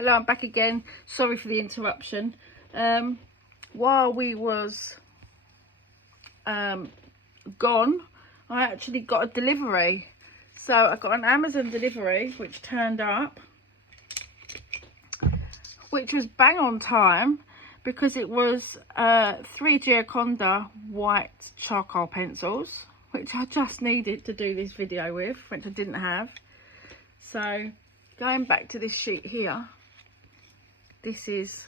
Hello, I'm back again. Sorry for the interruption. While we was gone, I actually got a delivery. So I got an Amazon delivery which turned up, which was bang on time because it was 3 Gioconda white charcoal pencils, which I just needed to do this video with, which I didn't have. So going back to this sheet here, this is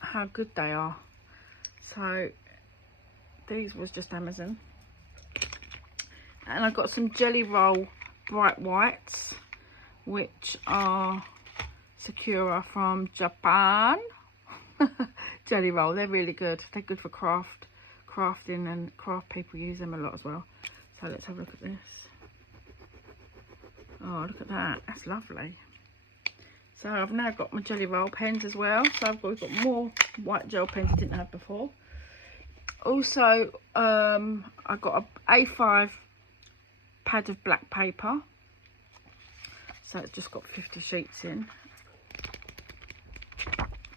how good they are. So these was just Amazon, and I got some Jelly Roll bright whites, which are Sakura from Japan. Jelly Roll, they're really good. They're good for crafting, and craft people use them a lot as well. So let's have a look at this. Oh, look at that, that's lovely. So I've now got my Jelly Roll pens as well. So we've got more white gel pens I didn't have before. Also, I got a A5 pad of black paper. So it's just got 50 sheets in.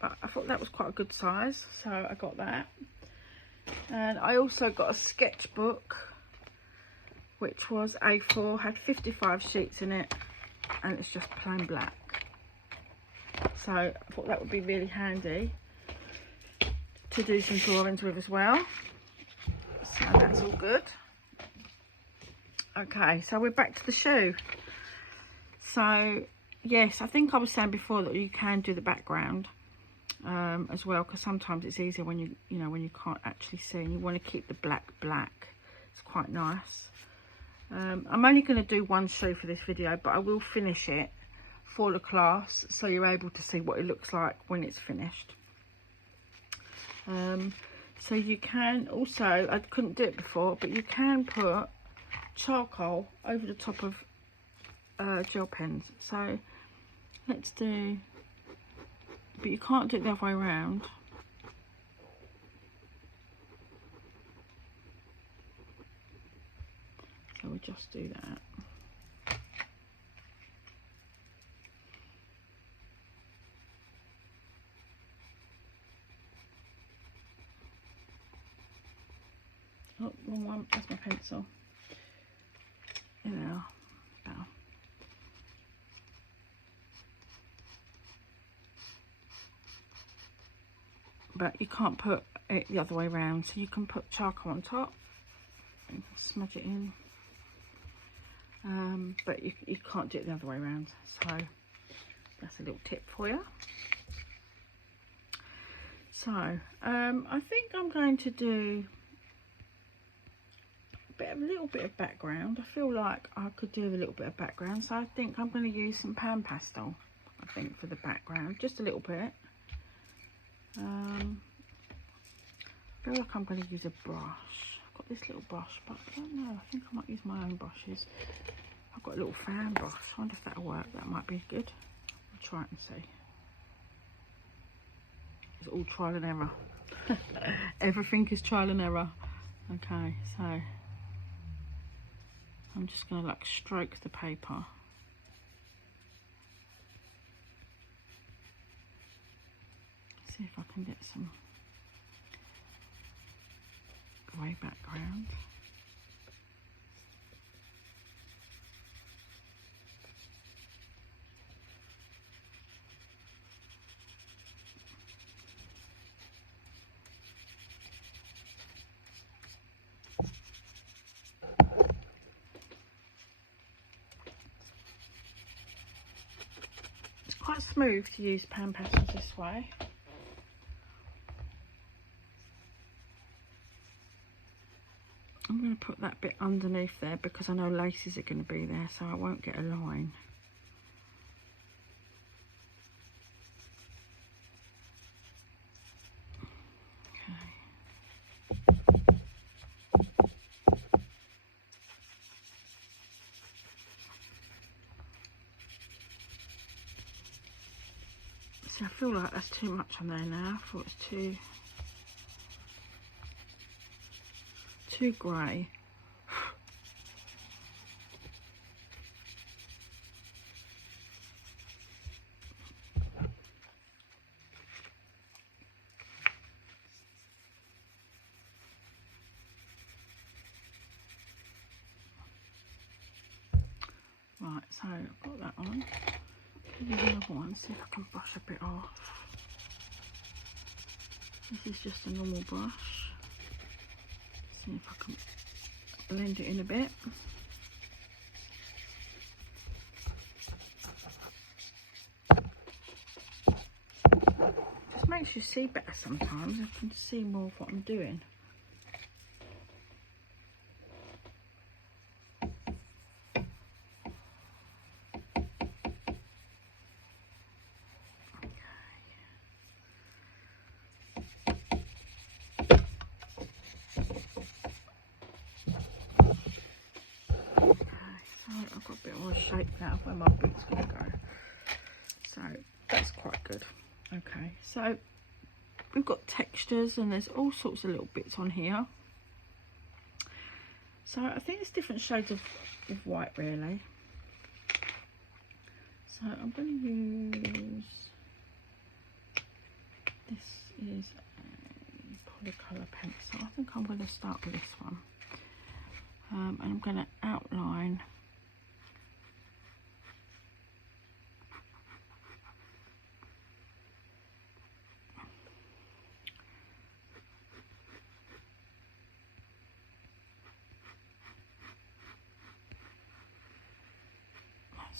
But I thought that was quite a good size, so I got that. And I also got a sketchbook, which was A4, had 55 sheets in it, and it's just plain black. So I thought that would be really handy to do some drawings with as well. So that's all good. Okay, so we're back to the shoe. So yes, I think I was saying before that you can do the background as well, because sometimes it's easier when you when you can't actually see and you want to keep the black. It's quite nice. I'm only going to do one shoe for this video, but I will finish it for the class so you're able to see what it looks like when it's finished. So you can also, I couldn't do it before, but you can put charcoal over the top of gel pens. So let's do, but you can't do it the other way around. So we'll just do that. Oh, wrong one, that's my pencil. Now. But you can't put it the other way around, so you can put charcoal on top and smudge it in. But you can't do it the other way around, so that's a little tip for you. So I think I'm going to do a little bit of background. I feel like I could do a little bit of background, so I think I'm going to use some pan pastel, I think, for the background, just a little bit. I feel like I'm going to use a brush. I've got this little brush, but I don't know, I think I might use my own brushes. I've got a little fan brush. I wonder if that'll work. That might be good. I'll try it and see. It's all trial and error. Everything is trial and error. Okay, so I'm just going to like stroke the paper. See if I can get some grey background. It's quite smooth to use pan pastels this way. I'm going to put that bit underneath there because I know laces are going to be there, so I won't get a line. Okay. See, I feel like that's too much on there now. I thought it's too grey. Right, so I've got that on. Use another one, see if I can brush a bit off. This is just a normal brush. See if I can blend it in a bit. Just makes you see better sometimes. I can see more of what I'm doing. I've got a bit more shape now of where my boot's going to go, so that's quite good. Okay, so we've got textures and there's all sorts of little bits on here, so I think it's different shades of white really. So I'm going to use, this is a Polycolour pencil. I think I'm going to start with this one, and I'm going to outline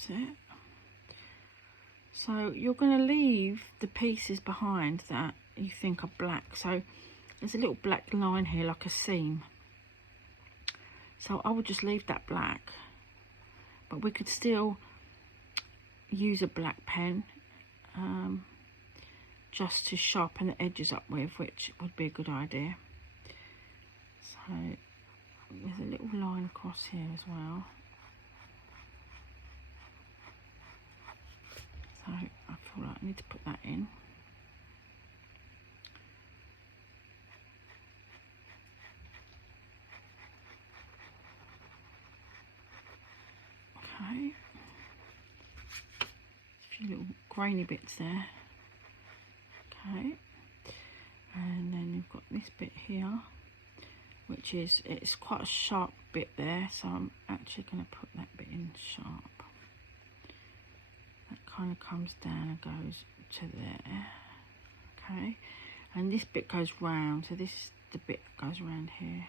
it. So you're going to leave the pieces behind that you think are black. So there's a little black line here, like a seam. So I would just leave that black. But we could still use a black pen just to sharpen the edges up with, which would be a good idea. So there's a little line across here as well. So I feel like I need to put that in. Okay. A few little grainy bits there. Okay. And then you've got this bit here, which is, it's quite a sharp bit there, so I'm actually going to put that bit in sharp. That kind of comes down and goes to there. Okay, and this bit goes round, so this is the bit that goes around here.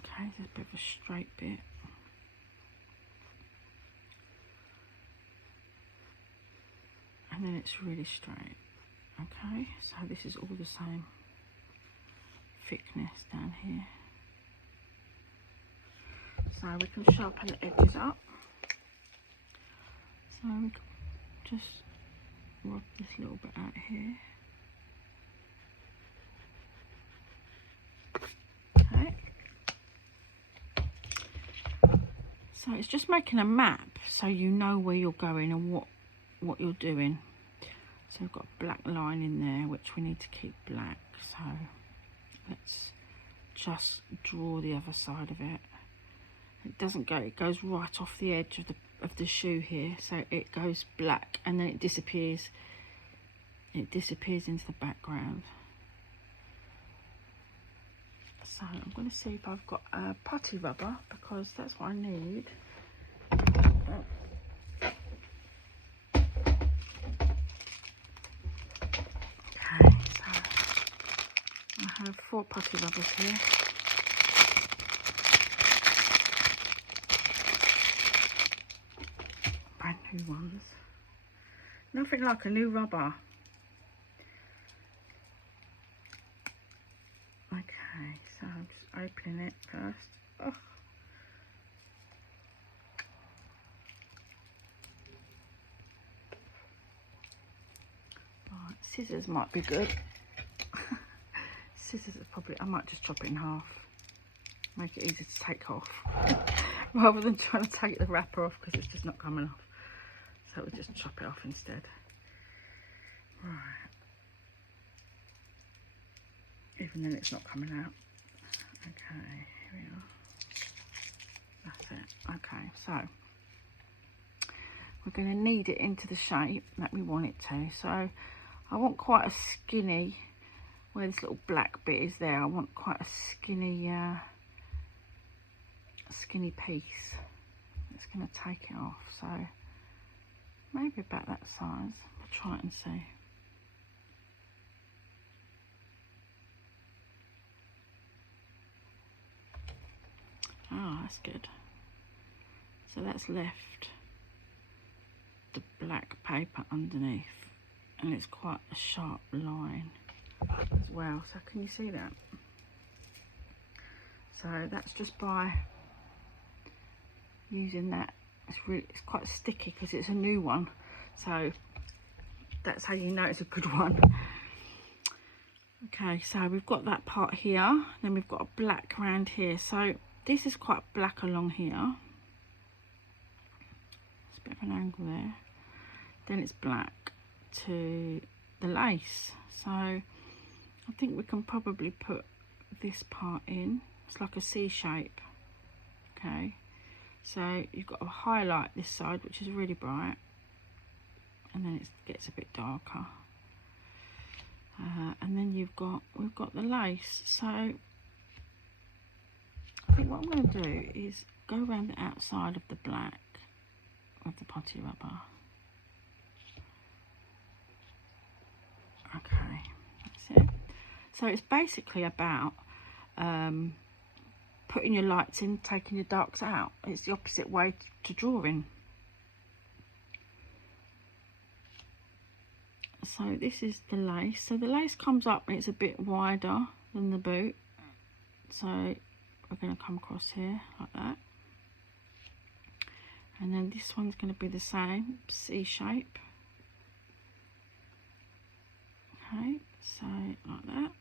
Okay, there's a bit of a straight bit. And then it's really straight. Okay, so this is all the same thickness down here. So we can sharpen the edges up. So we can just rub this little bit out here. Okay. So it's just making a map so you know where you're going and what you're doing. So we've got a black line in there which we need to keep black. So let's just draw the other side of it. It doesn't go, it goes right off the edge of the shoe here, so it goes black and then it disappears into the background. So I'm going to see if I've got a putty rubber, because that's what I need. Okay, so I have 4 putty rubbers here. Brand new ones. Nothing like a new rubber. Okay, so I'm just opening it first. Oh. Right, scissors might be good. Scissors are probably, I might just chop it in half. Make it easy to take off. Rather than trying to take the wrapper off because it's just not coming off. So we'll just chop it off instead. Right. Even then it's not coming out. Okay, here we are. That's it. Okay, so we're going to knead it into the shape that we want it to. So I want quite a skinny, where this little black bit is there, I want quite a skinny skinny piece. It's going to take it off, so maybe about that size. We'll try it and see. Oh, that's good. So that's left the black paper underneath, and it's quite a sharp line as well. So can you see that? So that's just by using that. It's quite sticky because it's a new one, so that's how you know it's a good one. Okay, so we've got that part here, then we've got a black round here. So this is quite black along here. It's a bit of an angle there. Then it's black to the lace. So I think we can probably put this part in. It's like a C shape. Okay, so you've got to highlight this side, which is really bright, and then it gets a bit darker. And then we've got the lace. So I think what I'm going to do is go around the outside of the black of the putty rubber. Okay, that's it. So it's basically about putting your lights in, taking your darks out. It's the opposite way to drawing. So this is the lace. So the lace comes up and it's a bit wider than the boot. So we're going to come across here like that. And then this one's going to be the same, C shape. Okay, so like that.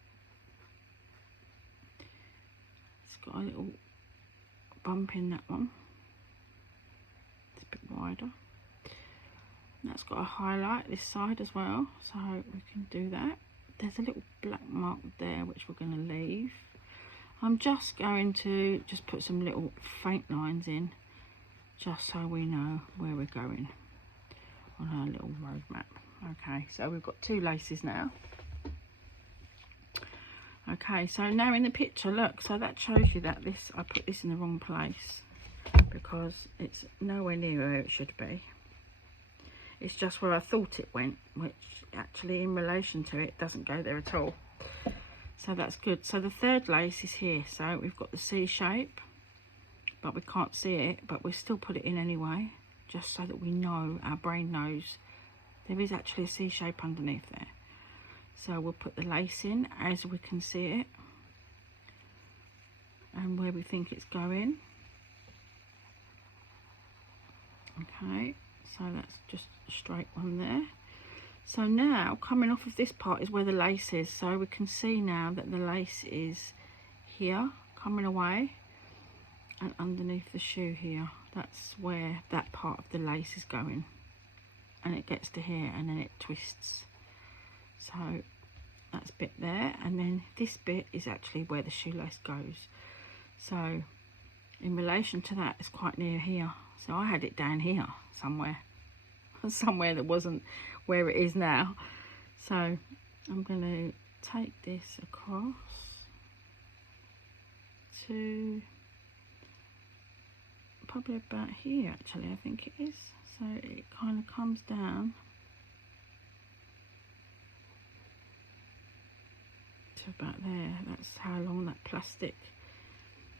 It's got a little bump in that one. It's a bit wider. That's got a highlight this side as well, so we can do that. There's a little black mark there which we're going to leave. I'm just going to put some little faint lines in, just so we know where we're going on our little road map. Okay, so we've got two laces now. Okay, so now in the picture, look, so that shows you that I put this in the wrong place because it's nowhere near where it should be. It's just where I thought it went, which actually in relation to it doesn't go there at all. So that's good. So the third lace is here. So we've got the C shape, but we can't see it, but we'll still put it in anyway, just so that we know, our brain knows there is actually a C shape underneath there. So we'll put the lace in as we can see it and where we think it's going. Okay, so that's just a straight one there. So now coming off of this part is where the lace is. So we can see now that the lace is here coming away, and underneath the shoe here, that's where that part of the lace is going, and it gets to here and then it twists. So that's bit there, and then this bit is actually where the shoelace goes. So in relation to that, it's quite near here. So I had it down here somewhere that wasn't where it is now. So I'm going to take this across to probably about here, actually, I think it is. So it kind of comes down to about there. That's how long that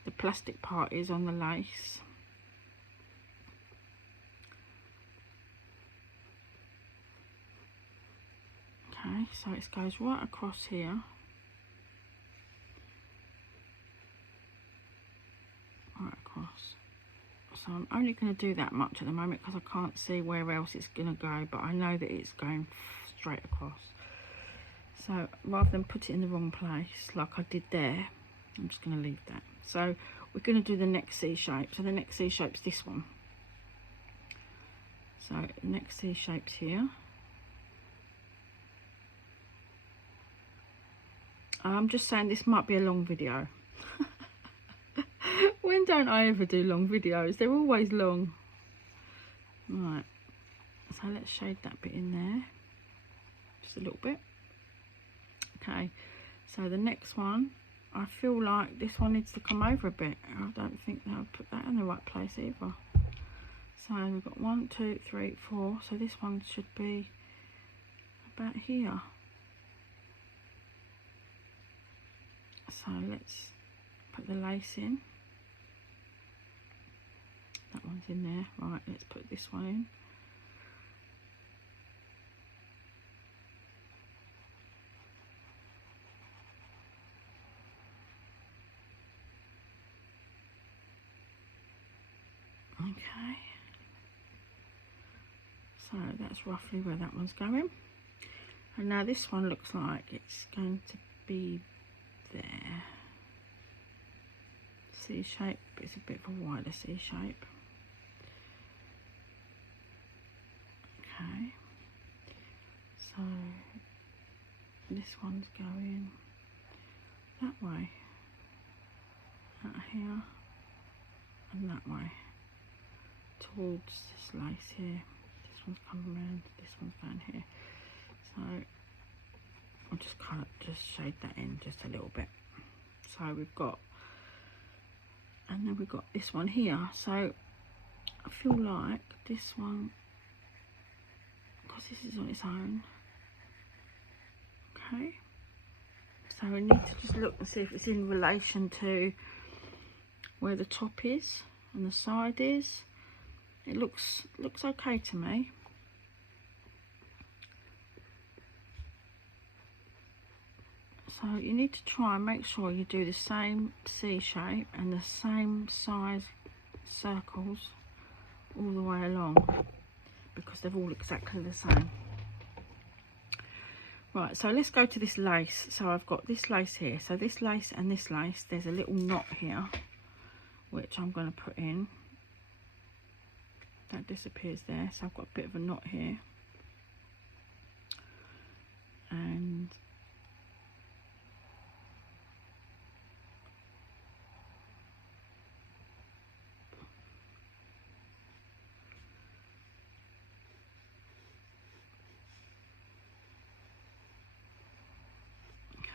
the plastic part is on the lace. Okay, so it goes right across here. Right across. So I'm only going to do that much at the moment because I can't see where else it's going to go, but I know that it's going straight across. So rather than put it in the wrong place like I did there, I'm just going to leave that. So we're going to do the next C shape. So the next C shape's this one. So the next C shape's here. I'm just saying this might be a long video. When don't I ever do long videos? They're always long. Right, so let's shade that bit in there, just a little bit. Okay, so the next one I feel like this one needs to come over a bit. I don't think that I've put that in the right place either. So we've got 1, 2, 3, 4. So this one should be about here. So let's put the lace in. That one's in there. Right, let's put this one in. Okay. So that's roughly where that one's going. And now this one looks like it's going to be there. C shape, it's a bit of a wider C shape. Okay. So this one's going that way, out here, and that way, towards this lace here. This one's coming around, this one's going here. So I'll just kind of just shade that in just a little bit. So we've got, and then we've got this one here. So I feel like this one, because this is on its own. Okay. So we need to just look and see if it's in relation to where the top is and the side is. It looks okay to me. So you need to try and make sure you do the same C shape and the same size circles all the way along, because they're all exactly the same. Right, so let's go to this lace. So I've got this lace here. So this lace and this lace, there's a little knot here, which I'm going to put in. That disappears there. So I've got a bit of a knot here. And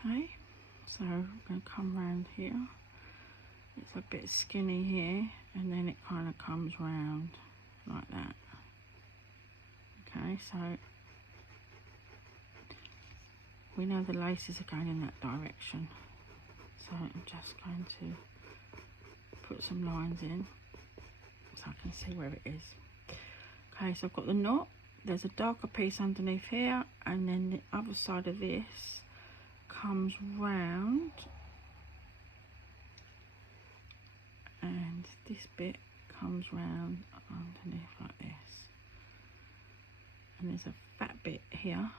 okay, so I'm going to come round here. It's a bit skinny here, and then it kind of comes round like that. Okay, so we know the laces are going in that direction. So I'm just going to put some lines in so I can see where it is. Okay, so I've got the knot. There's a darker piece underneath here, and then the other side of this comes round, and this bit comes round underneath like this, and there's a fat bit here,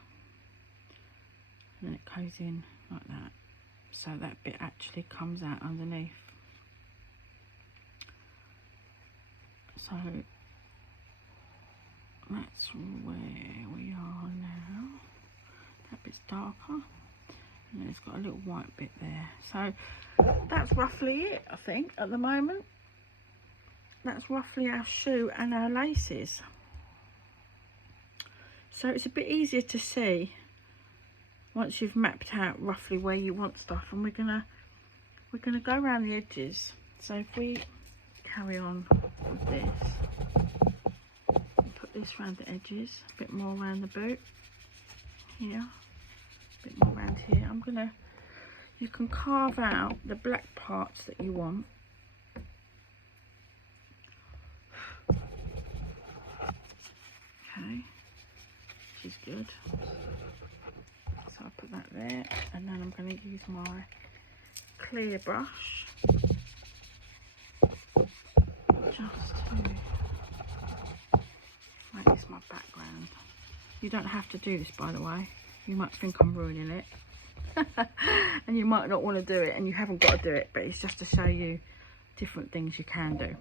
and then it goes in like that, so that bit actually comes out underneath. So that's where we are now. That bit's darker, and it's got a little white bit there. So that's roughly it, I think, at the moment. That's roughly our shoe and our laces. So it's a bit easier to see once you've mapped out roughly where you want stuff. And we're gonna go around the edges. So if we carry on with this, put this around the edges, a bit more around the boot here, a bit more around here. You can carve out the black parts that you want. Okay, which is good. So I'll put that there, and then I'm going to use my clear brush just to make this my background. You don't have to do this, by the way. You might think I'm ruining it. And you might not want to do it, and you haven't got to do it, but it's just to show you different things you can do.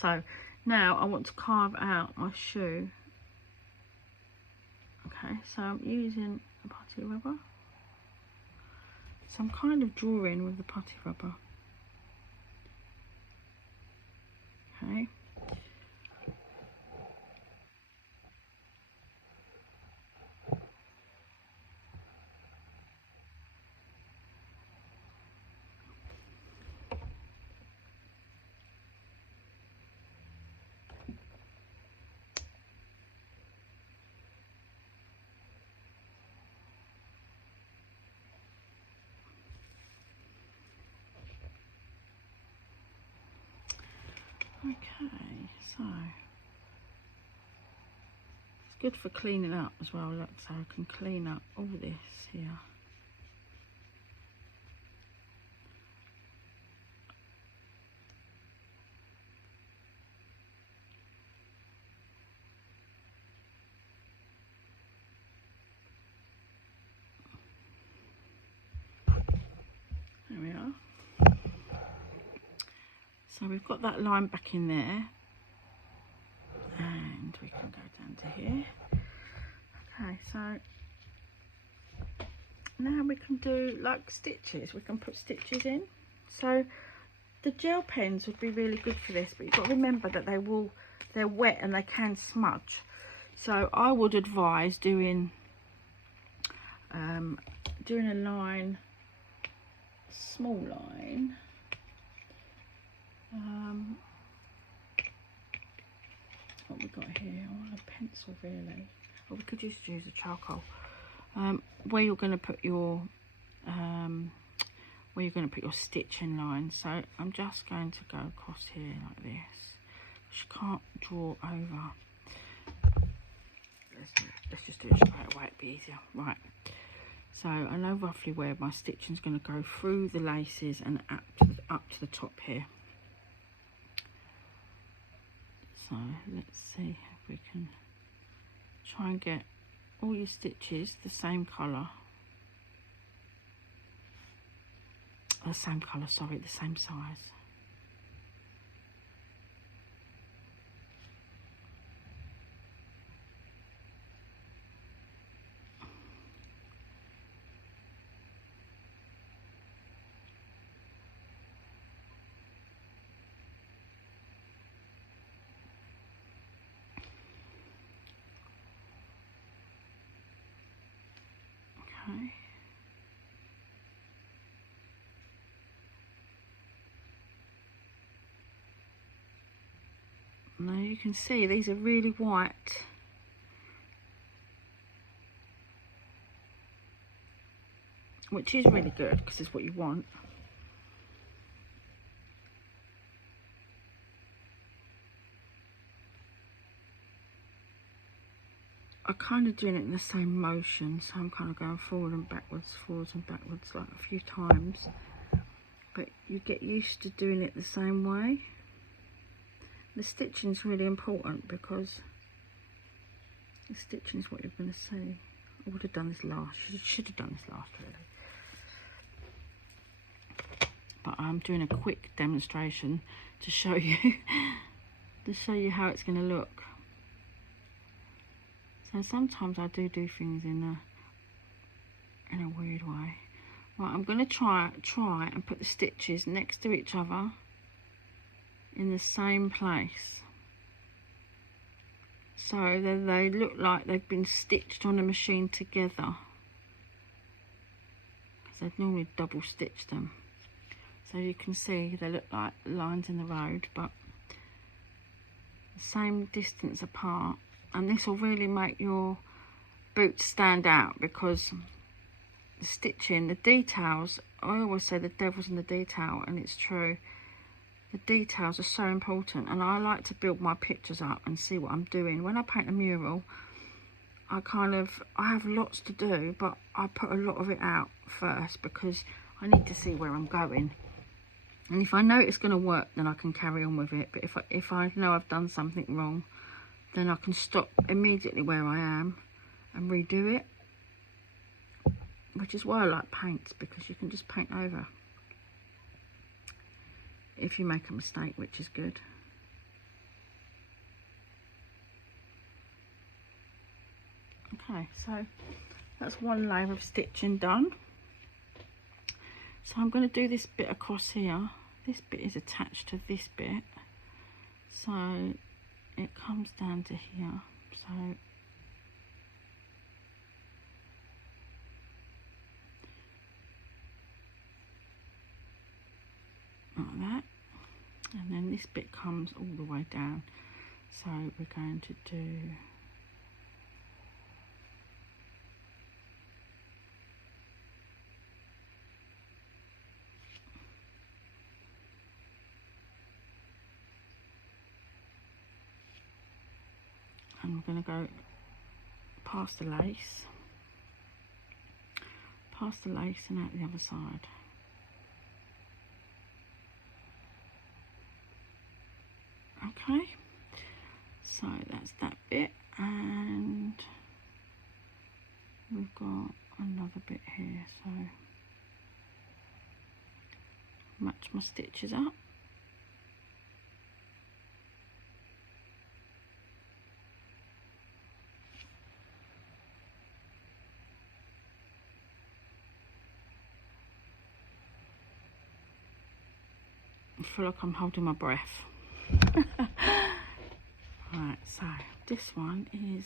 So now I want to carve out my shoe. Okay, so I'm using a putty rubber. So I'm kind of drawing with the putty rubber. Okay. Okay, so it's good for cleaning up as well. Look, so I can clean up all this here. There we are. So we've got that line back in there, and we can go down to here. Okay, so now we can do like stitches. We can put stitches in. So the gel pens would be really good for this, but you've got to remember that they're wet and they can smudge. So I would advise doing a line, small line. What we got here? I want a pencil really. Or we could just use a charcoal. Where you're going to put your stitching line. So I'm just going to go across here like this. You can't draw over. Let's just do it straight away. It'd be easier. Right. So I know roughly where my stitching is going to go through the laces and up to the top here. So let's see if we can try and get all your stitches the same colour. The same colour, sorry, the same size. Okay. Now you can see these are really white. Which is really good because it's what you want. I'm kind of doing it in the same motion, so I'm kind of going forwards and backwards like a few times. But you get used to doing it the same way. The stitching is really important because the stitching is what you're going to see. I would have done this last. Should have done this last really. But I'm doing a quick demonstration to show you how it's going to look. So sometimes I do things in a weird way. Right, I'm going to try and put the stitches next to each other in the same place, so that they look like they've been stitched on a machine together. Because I'd normally double stitch them. So you can see they look like lines in the road, but the same distance apart. And this will really make your boots stand out, because the stitching, the details, I always say the devil's in the detail, and it's true. The details are so important, and I like to build my pictures up and see what I'm doing. When I paint a mural, I have lots to do, but I put a lot of it out first because I need to see where I'm going. And if I know it's going to work, then I can carry on with it. But if I know I've done something wrong, then I can stop immediately where I am and redo it. Which is why I like paints, because you can just paint over if you make a mistake, which is good. Okay, so that's one layer of stitching done. So I'm going to do this bit across here. This bit is attached to this bit, so it comes down to here. So like that, and then this bit comes all the way down. So we're going to do And we're going to go past the lace and out the other side. Okay, so that's that bit, and we've got another bit here, so match my stitches up. I feel like I'm holding my breath. Right, so this one is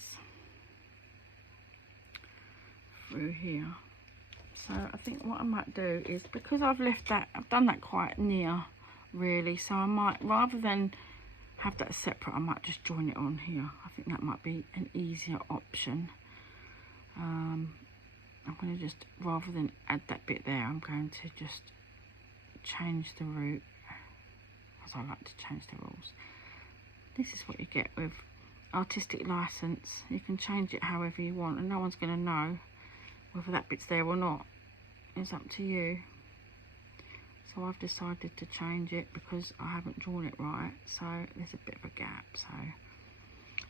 through here. So I think what I might do is, because I've done that quite near really, so I might, rather than have that separate, I might just join it on here. I think that might be an easier option. I'm going to just, rather than add that bit there, I'm going to just change the route, as I like to change the rules. This is what you get with artistic license. You can change it however you want, and no one's going to know whether that bit's there or not. It's up to you. So I've decided to change it because I haven't drawn it right, so there's a bit of a gap. So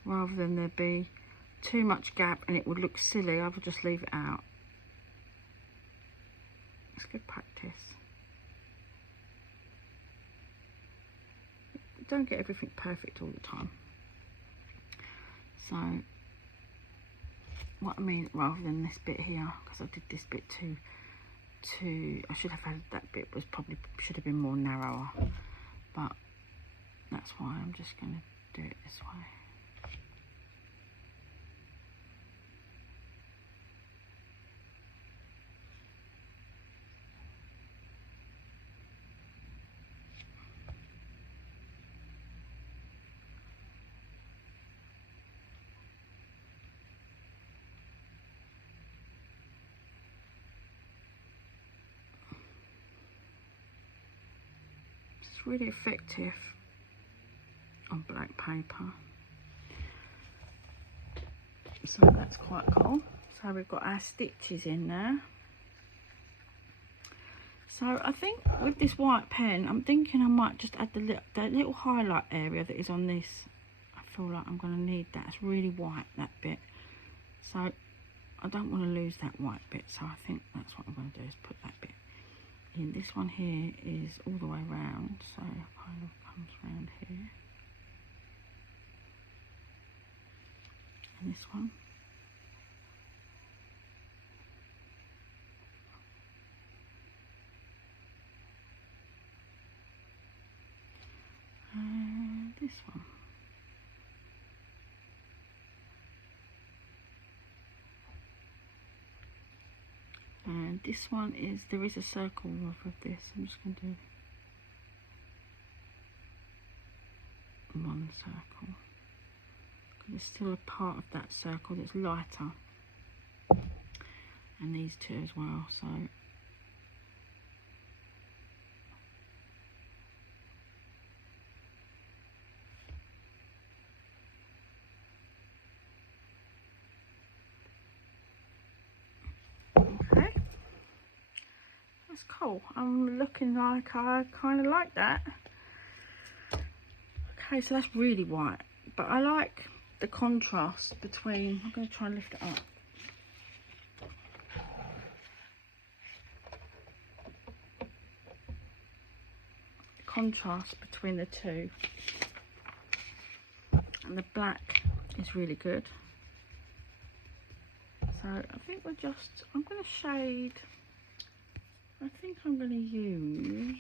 rather than there be too much gap and it would look silly, I would just leave it out. It's good practice. Don't get everything perfect all the time. So what I mean, rather than this bit here, because I did this bit too, I should have had that bit, was probably should have been more narrower, but that's why I'm just going to do it this way. It's really effective on black paper, so that's quite cool. So we've got our stitches in there. So I think with this white pen, I'm thinking I might just add the little highlight area that is on this. I feel like I'm going to need that. It's really white, that bit, so I don't want to lose that white bit, so I think that's what I'm going to do, is put that bit in. This one here is all the way round, so it kind of comes round here. And this one. And this one. And this one is, there is a circle of this. I'm just going to do one circle. There's still a part of that circle that's lighter, and these two as well. So okay, that's cool. I'm looking like I kind of like that. Okay, so that's really white, but I like the contrast between, I'm going to try and lift it up. The contrast between the two, and the black is really good. So I think we're just, I'm going to shade, I think I'm going to use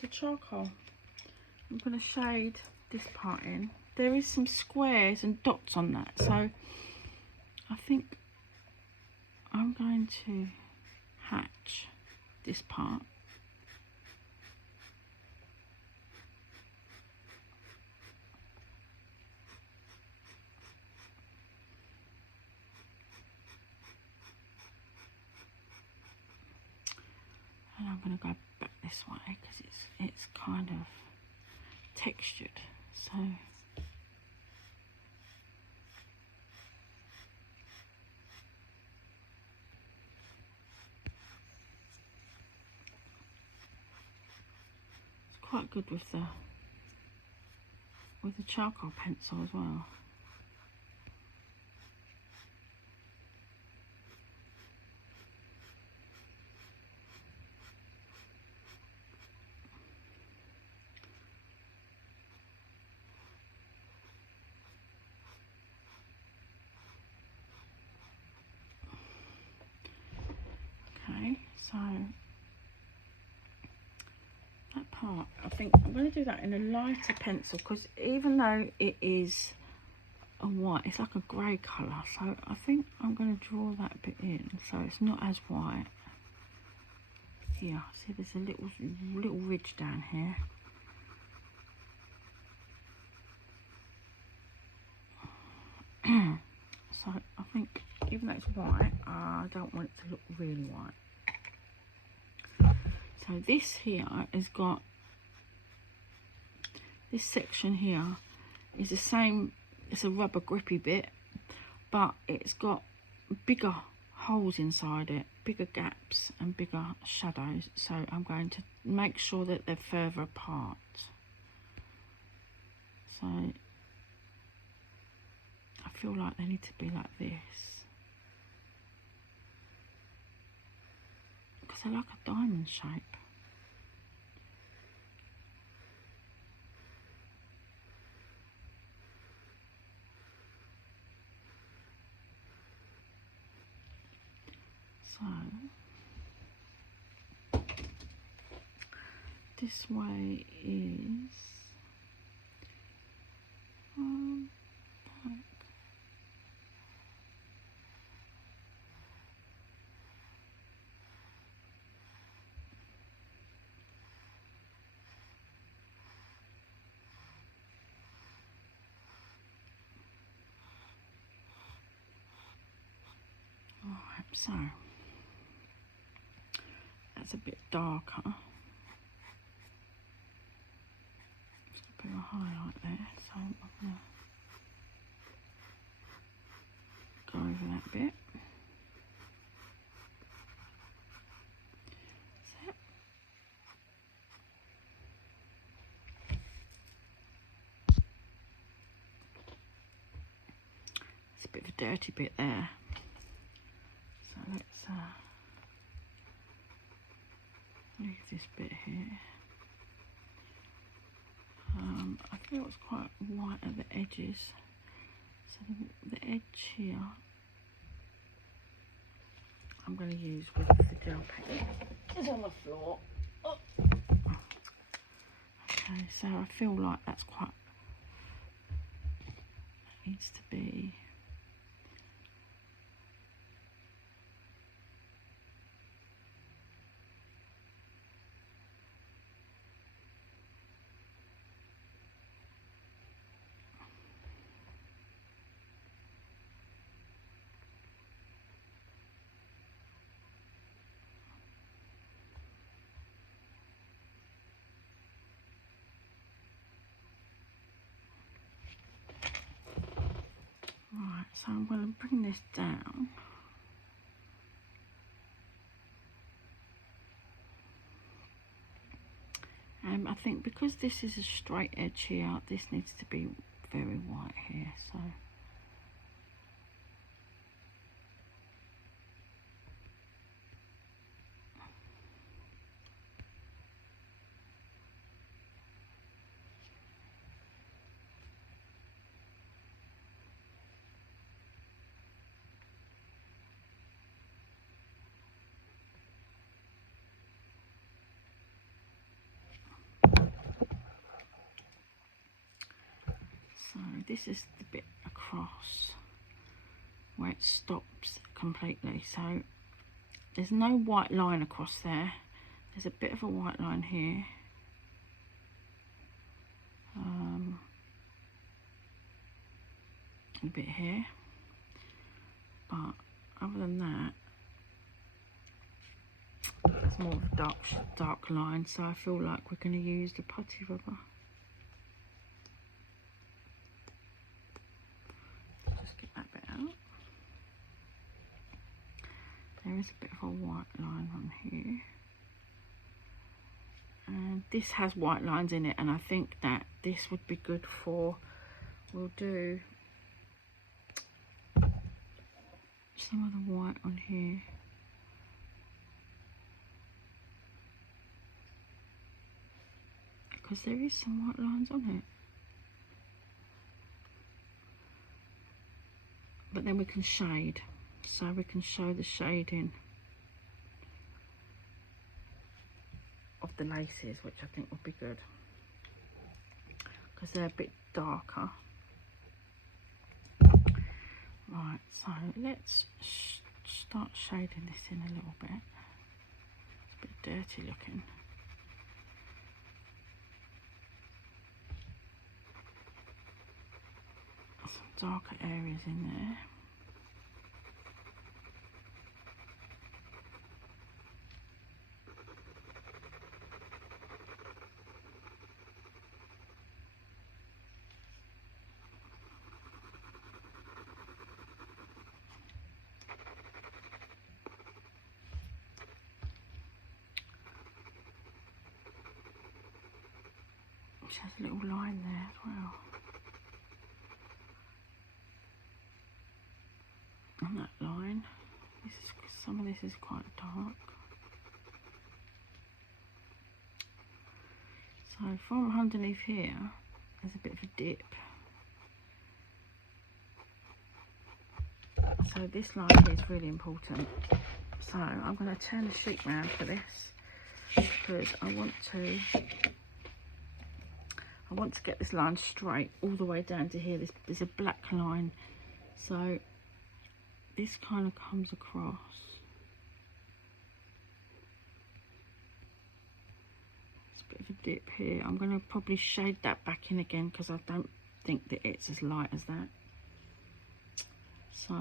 the charcoal. I'm going to shade this part in. There is some squares and dots on that, so I think I'm going to hatch this part. And I'm going to go back this way because it's kind of textured. So quite good with the charcoal pencil as well. Okay, so that part, I think I'm going to do that in a lighter pencil, because even though it is a white, it's like a grey colour, so I think I'm going to draw that bit in so it's not as white. Here, see there's a little ridge down here. So I think even though it's white, I don't want it to look really white. So this here has got, this section here is the same, it's a rubber grippy bit, but it's got bigger holes inside it, bigger gaps and bigger shadows, so I'm going to make sure that they're further apart. So I feel like they need to be like this, because they're like a diamond shape. So this way is back. Alright, so that's a bit darker. Just a bit of a highlight there, so I'm going to go over that bit. That's it. It's a bit of a dirty bit there. So let's leave this bit here. I feel it's quite white at the edges, so the edge here I'm going to use with the gel paint. It's on the floor. Oh. Okay, so I feel like that's quite, that needs to be. Right, so I'm going to bring this down. I think because this is a straight edge here, this needs to be very white here, so. So this is the bit across where it stops completely. So there's no white line across there. There's a bit of a white line here. A bit here. But other than that, it's more of a dark line. So I feel like we're going to use the putty rubber. Just get that bit out. There is a bit of a white line on here. And this has white lines in it, and I think that this would be good for, we'll do some of the white on here. Because there is some white lines on it. But then we can shade, so we can show the shading of the laces, which I think would be good because they're a bit darker. Right, so let's start shading this in a little bit. It's a bit dirty looking. Some darker areas in there. Which has a little line there as well. On that line, some of this is quite dark. So from underneath here, there's a bit of a dip. So this line here is really important. So I'm going to turn the sheet round for this because I want to get this line straight all the way down to here. There's a black line, so this kind of comes across. It's a bit of a dip here. I'm going to probably shade that back in again because I don't think that it's as light as that. So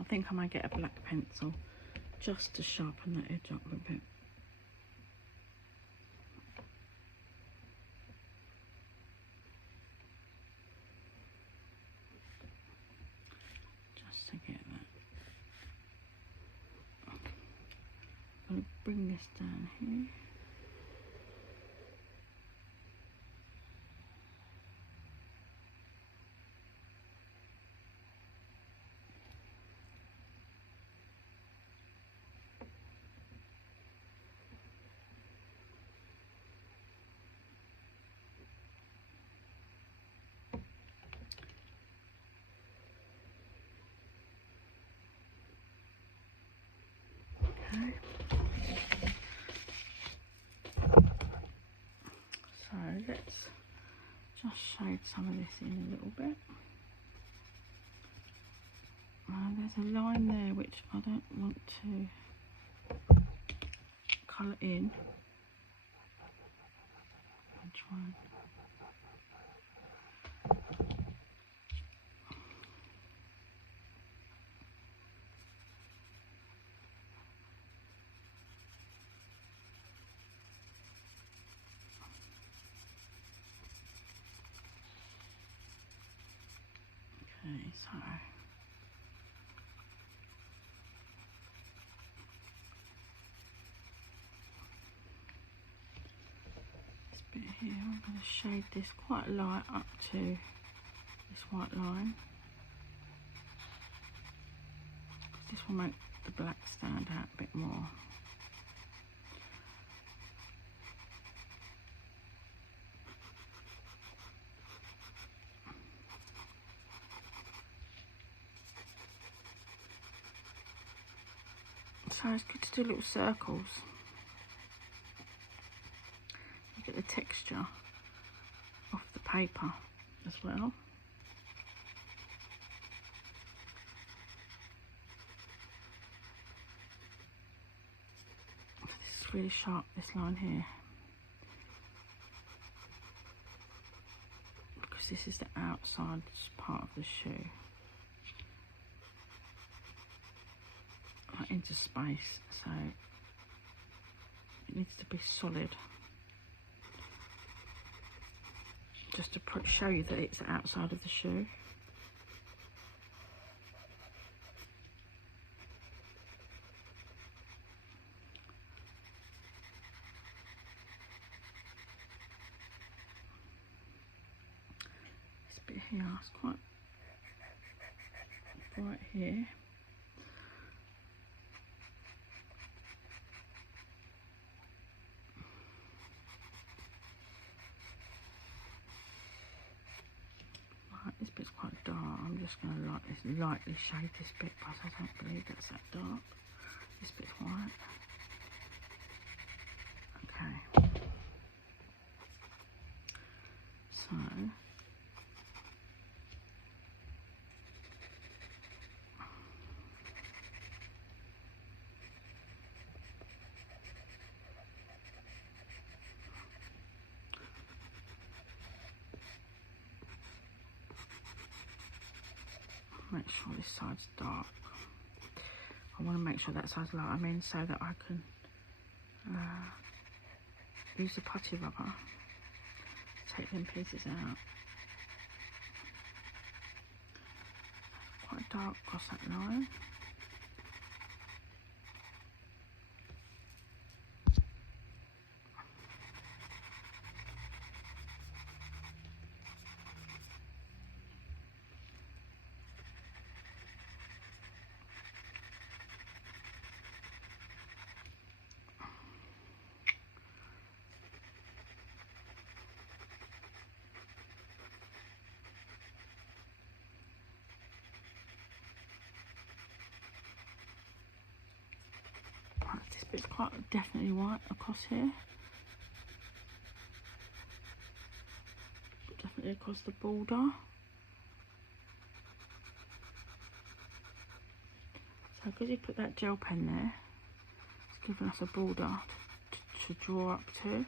I think I might get a black pencil just to sharpen that edge up a bit. Just to get that. I'm going to bring this down here. Okay. So let's just shade some of this in a little bit. There's a line there which I don't want to colour in. Which one? Okay, so this bit here, I'm going to shade this quite light up to this white line. This will make the black stand out a bit more. So it's good to do little circles. You get the texture of the paper as well. So this is really sharp, this line here. this is the outside part of the shoe. Right into space, so it needs to be solid. Just to show you that it's the outside of the shoe. This bit here is quite bright here. This bit's quite dark. I'm just going to lightly shade this bit because I don't believe that's that dark. This bit's white. Okay. So make sure this side's dark. I want to make sure that side's light. I mean, so that I can use the putty rubber, take them pieces out. Quite dark across that line. This bit's quite definitely white across here. Definitely across the border. So because you put that gel pen there, it's giving us a border to draw up to.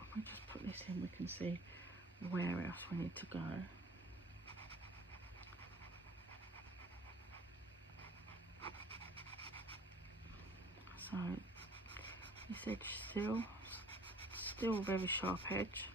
If we just put this in, we can see where else we need to go. So this edge still a very sharp edge.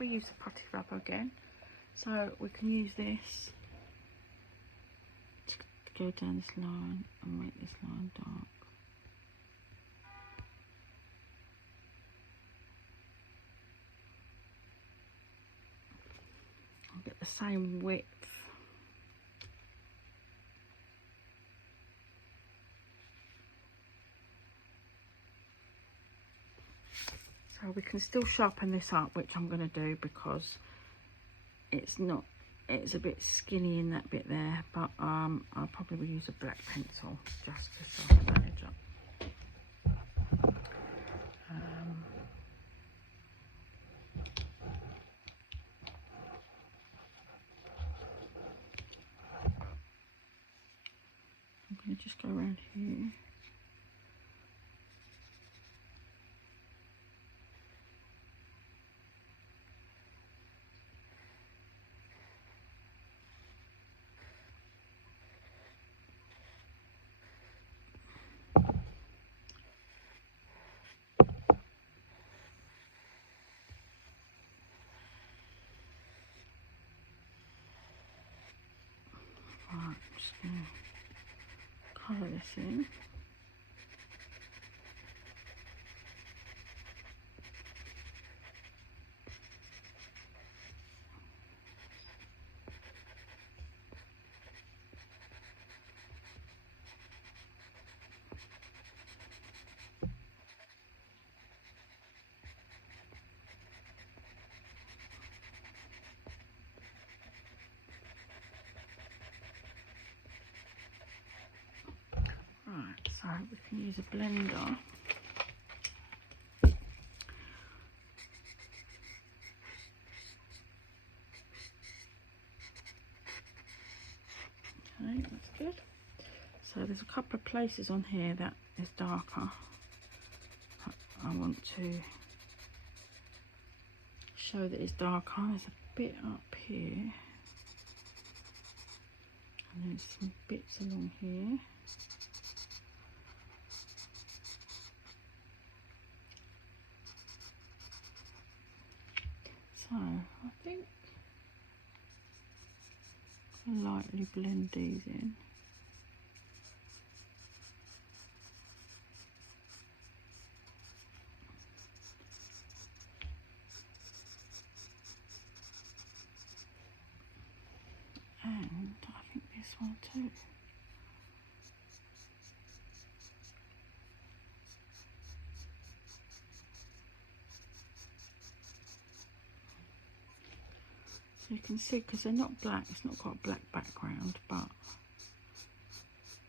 We use the putty rubber again, so we can use this to go down this line and make this line dark. I'll get the same width. So we can still sharpen this up, which I'm going to do because it's a bit skinny in that bit there, but I'll probably use a black pencil just to sharpen that edge up. I'm going to just go around here. Right, I'm just going to colour this in. we can use a blender. Okay, that's good. So there's a couple of places on here that is darker. I want to show that it's darker. There's a bit up here. And there's some bits along here. So I think I'll lightly blend these in. And I think this one too. So you can see, because they're not black, it's not got a black background, but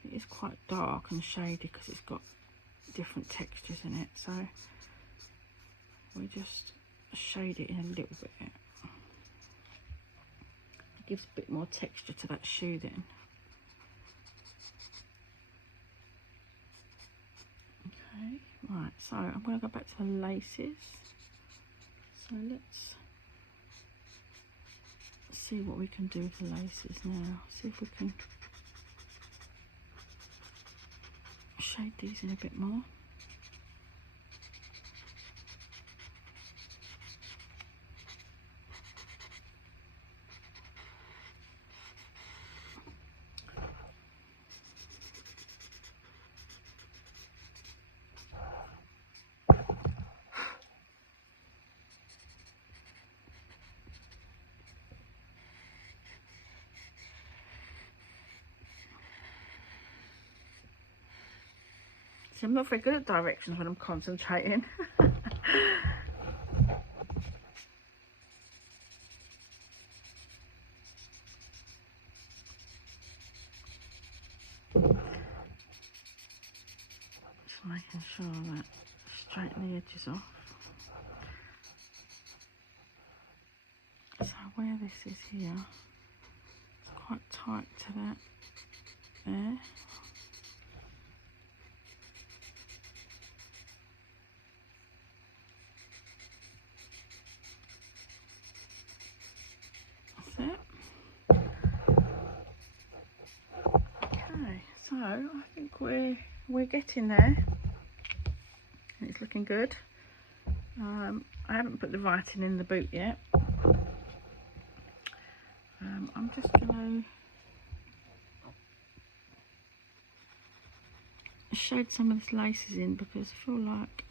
it is quite dark and shady because it's got different textures in it. So we just shade it in a little bit. It gives a bit more texture to that shoe then. Okay, right, so I'm going to go back to the laces. So let's see what we can do with the laces now. See if we can shade these in a bit more. See, I'm not very good at directions when I'm concentrating. Just making sure that straighten the edges off. So where this is here, it's quite tight to that there. That's it. Okay, so I think we're getting there. It's looking good. I haven't put the writing in the boot yet. I'm just going to shade some of the laces in because I feel like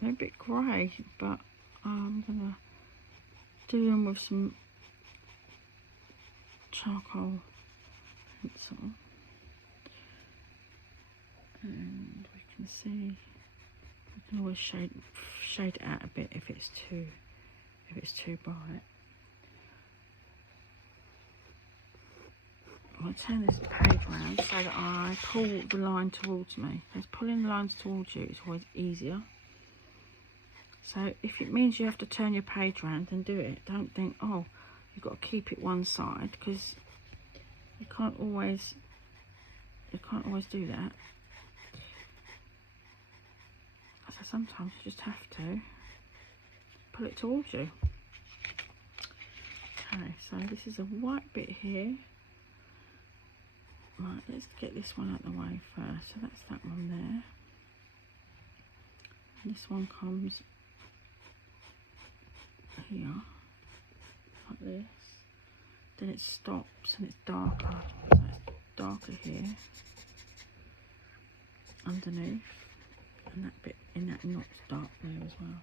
they're a bit grey, but I'm going to do them with some charcoal pencil, and we can see we can always shade it out a bit if it's too bright. I'll turn this page around so that I pull the line towards me, because pulling the lines towards you is always easier. So if it means you have to turn your page around, then do it. Don't think, oh, you've got to keep it one side, because you can't always do that. So sometimes you just have to pull it towards you. Okay, so this is a white bit here. Right, let's get this one out of the way first. So that's that one there. And this one comes here, like this. Then it stops and it's darker. So it's darker here, underneath. And that bit in that knot's dark there as well.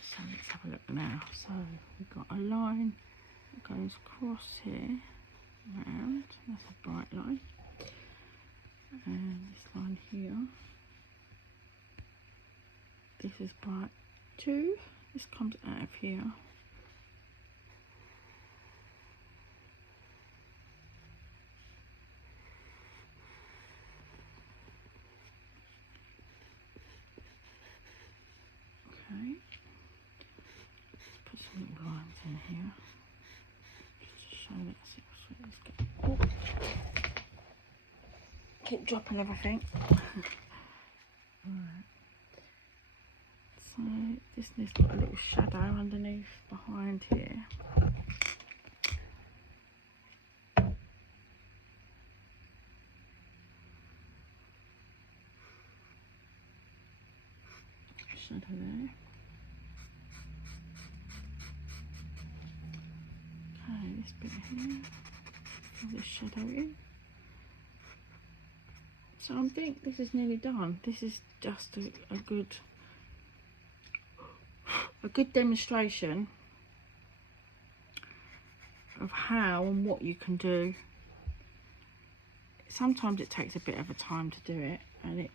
So let's have a look now. So we've got a line that goes across here, round. That's a bright line. And this line here. This is bright too. This comes out of here. in here. Just to show that. Oh. Keep dropping everything. Right. So this has got a little shadow underneath behind here. Shadow there. Okay, this bit here. Fill this shadow in. So I think this is nearly done. This is just a good demonstration of how and what you can do. Sometimes it takes a bit of a time to do it, and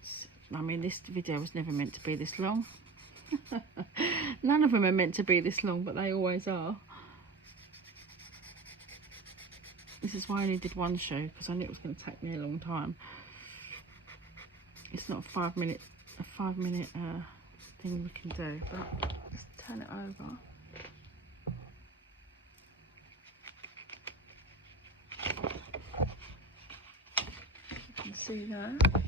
I mean, this video was never meant to be this long. None of them are meant to be this long, but they always are. This is why I only did one shoe, because I knew it was going to take me a long time. It's not a 5 minute thing we can do, but let's turn it over. You can see that.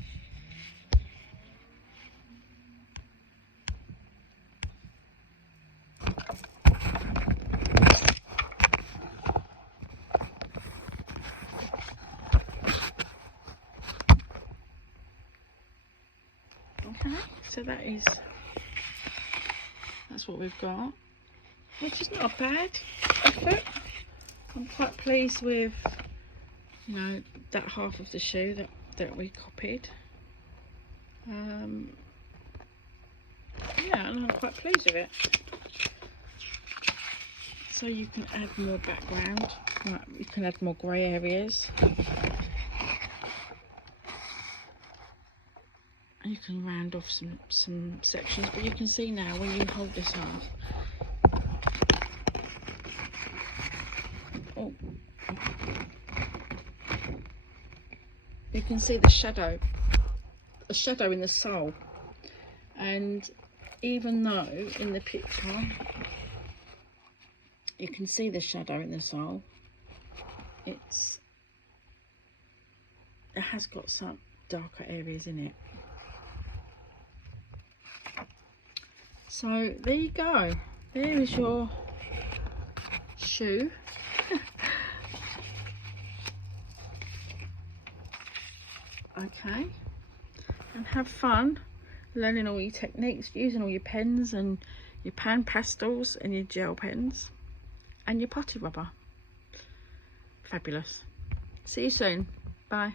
Okay, so that's what we've got, which is not a bad effort. I'm quite pleased with, you know, that half of the shoe that we copied. Yeah, and I'm quite pleased with it. So you can add more background, like you can add more grey areas. You can round off some sections, but you can see now when you hold this up. Oh, you can see the shadow in the sole, and even though in the picture you can see the shadow in the sole, it has got some darker areas in it. So there you go, there is your shoe. Okay, and have fun learning all your techniques, using all your pens and your pan pastels and your gel pens and your putty rubber. Fabulous. See you soon. Bye.